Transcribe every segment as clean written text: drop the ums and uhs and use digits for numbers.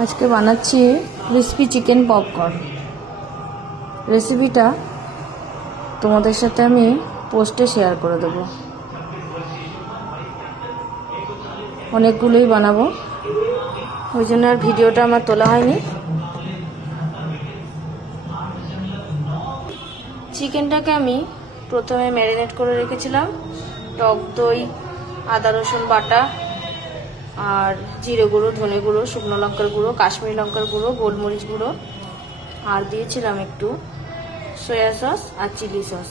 আজকে বানাচ্ছি crispy chicken popcorn. রেসিপিটা তোমাদের সাথে আমি পোস্টে শেয়ার করে দেবো। অনেকগুলোই বানাবো, ওই জন্য আর ভিডিওটা আমার তোলা হয়নি। চিকেনটাকে আমি প্রথমে ম্যারিনেট করে রেখেছিলাম টক দই, আদা রসুন বাটা, আর জিরে গুঁড়ো, ধনে গুঁড়ো, শুকনো লঙ্কার গুঁড়ো, কাশ্মীরি লঙ্কার গুঁড়ো, গোলমরিচ গুঁড়ো, আর দিয়েছিলাম একটু সয়া সস আর চিলি সস।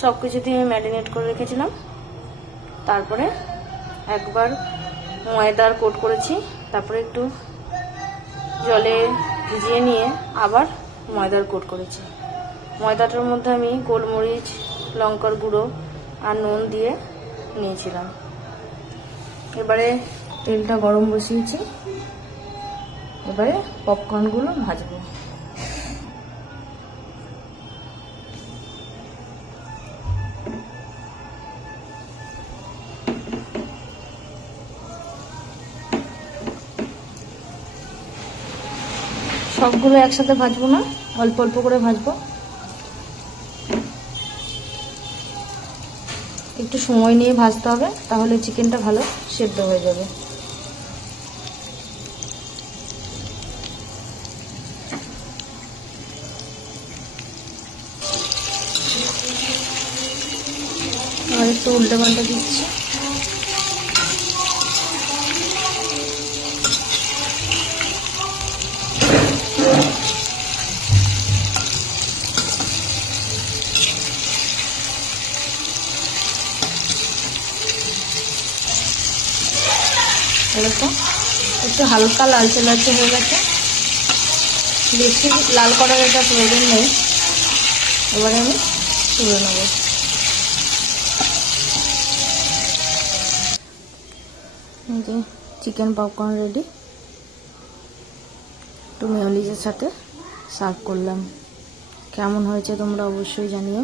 সব কিছু দিয়ে আমি ম্যারিনেট করে রেখেছিলাম। তারপরে একবার ময়দার কোট করেছি, তারপরে একটু জলে ভিজিয়ে নিয়ে আবার ময়দার কোট করেছি। ময়দাটার মধ্যে আমি গোলমরিচ, লঙ্কার গুঁড়ো আর নুন দিয়ে নিয়েছিলাম। এবারে তেলটা গরম বসিয়েছি, এবারে পপকর্নগুলো ভাজবো। সবগুলো একসাথে ভাজবো না, অল্প অল্প করে ভাজবো। একটু সময় নিয়ে ভাজতে হবে, তাহলে চিকেনটা ভালো সেদ্ধ হয়ে যাবে। আর একটু উল্টে পাল্টে দিচ্ছি। এরকম একটু হালকা লালচে লালচে হয়ে গেছে, বেশি লাল করার এটা প্রয়োজন নেই। এবারে আমি তুলে নেব। এই যে চিকেন পপকর্ন রেডি, একটু মেয়োনিজের সাথে সার্ভ করলাম। কেমন হয়েছে তোমরা অবশ্যই জানিও।